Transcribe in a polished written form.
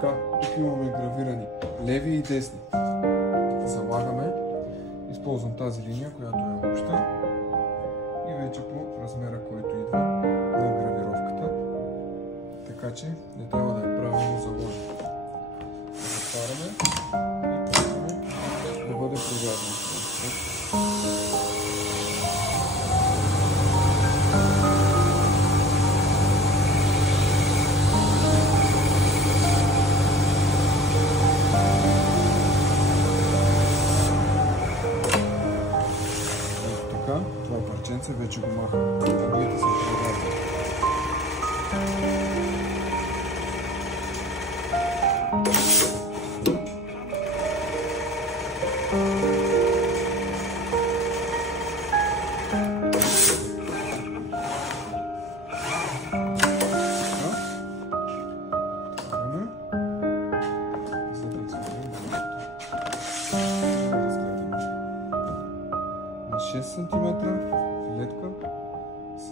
Така, тук имаме гравирани леви и десни. Залагаме. Използвам тази линия, която е обща. И вече по размера, който идва на гравировката. Така че не трябва да е правилно заложено. Затваряме и почваме да бъде провязано. Това парченце вече го махам. Агията се провязва. На 6 см филетка с